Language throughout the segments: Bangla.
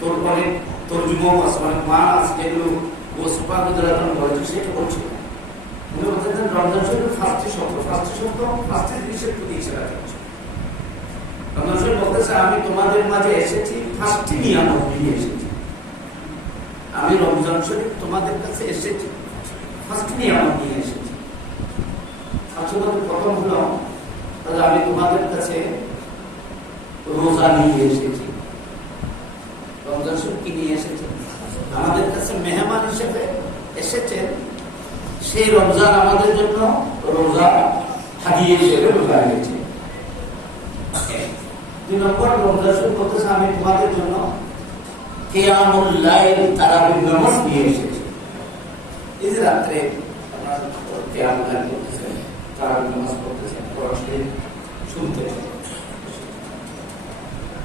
তোর তোর যেগুলো ও বলেছে সেটা বলছিল উনি রমজান ফার্স্টে শব্দ ফার্স্টে শব্দ ফার্স্টে জিনিসের প্রতি রমজান শরীফ বলতেছে, আমি তোমাদের মাঝে এসেছি ফার্স্টে নিয়ে এসেছি। আমি রমজান শরীফ তোমাদের কাছে এসেছি ফার্স্ট নিয়ামত নিয়ে এসেছি। আসলে প্রথম হলো, তাহলে আমি তোমাদের কাছে রোজা নিয়ে এসেছি। রমজান শরীফ নিয়ে এসেছি। আমাদের কাছে মেহমান হিসেবে এসেছেন। সেই রমজান আমাদের জন্য রোজা হারিয়ে হিসেবে রোজা গেছে দুই নম্বর রমজান শরীফ বলতেছে আমি তোমাদের জন্য কেয়ামুল তারাবির নামাজ নিয়ে এসেছি। এই যে রাত্রে কেয়ামুল লাইল করতেছেন তারাবির নামাজ করতেছেন শুনতেছেন।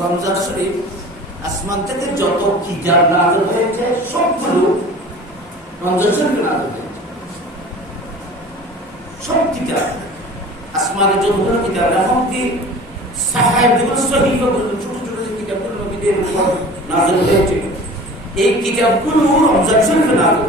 রমজান শরীফ, আসমান থেকে যত কিতাব নাজল হয়েছে, সবগুলো রমজান শরীফ নাজল হয়েছে। সব কিতাব। আসমানের যতগুলো কিতাব, এমনকি সাহায্য যেগুলো সহি ছোট ছোট যে কিতাবগুলো নবীদের উপর হয়েছে, এই কিতাবগুলো রমজান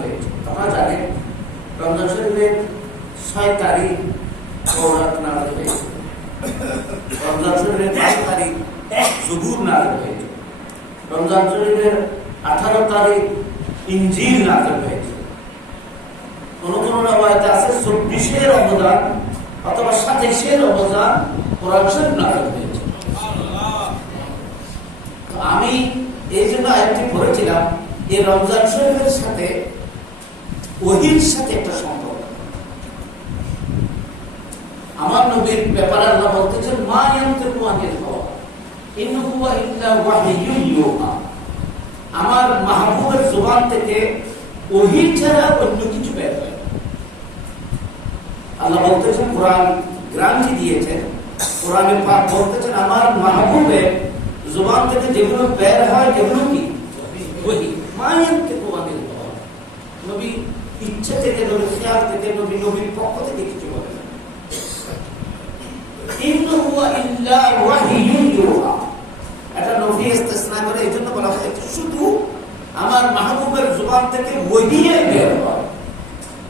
হয়েছে। আপনারা জানেন রমজান শরীফের ছয় তারিখ হয়েছে। রমজান শরীফের জুবুর নাজল হয়েছে রমজান শরীফের আঠারো তারিখ ইঞ্জিল নাজল হয়েছে কোন কোন রবায়তে আছে চব্বিশের অবদান অথবা সাতাইশের অবদান কোরআন শরীফ নাজল হয়েছে আমি এই জন্য আয়াতটি পড়েছিলাম এই রমজান শরীফের সাথে ওহির সাথে একটা সম্পর্ক আমার নবীর ব্যাপারে আল্লাহ বলতেছেন মা ইয়ান্তিকু আনিল হাওয়া ইন হুয়া ইল্লা ওয়াহিয়ুন ইউহা আমার মাহবুবের জবান থেকে ওহি ছাড়া অন্য কিছু বের হয় আল্লাহ বলতেছেন, কোরআন গ্রান্টি দিয়েছেন কোরআনে পাক বলতেছেন, আমার মাহবুবের জবান থেকে যেগুলো বের হয়, যেগুলো কি? ওহি। মা ইয়ান্তিকু আনিল নবী ইচ্ছা থেকে, নবী খেয়াল থেকে, নবী নবীর পক্ষ থেকে কিছু বলেন এটা নবী ইস্তেসনা করে এই জন্য বলা হয় শুধু আমার মাহবুবের জবান থেকে ওহিয়ে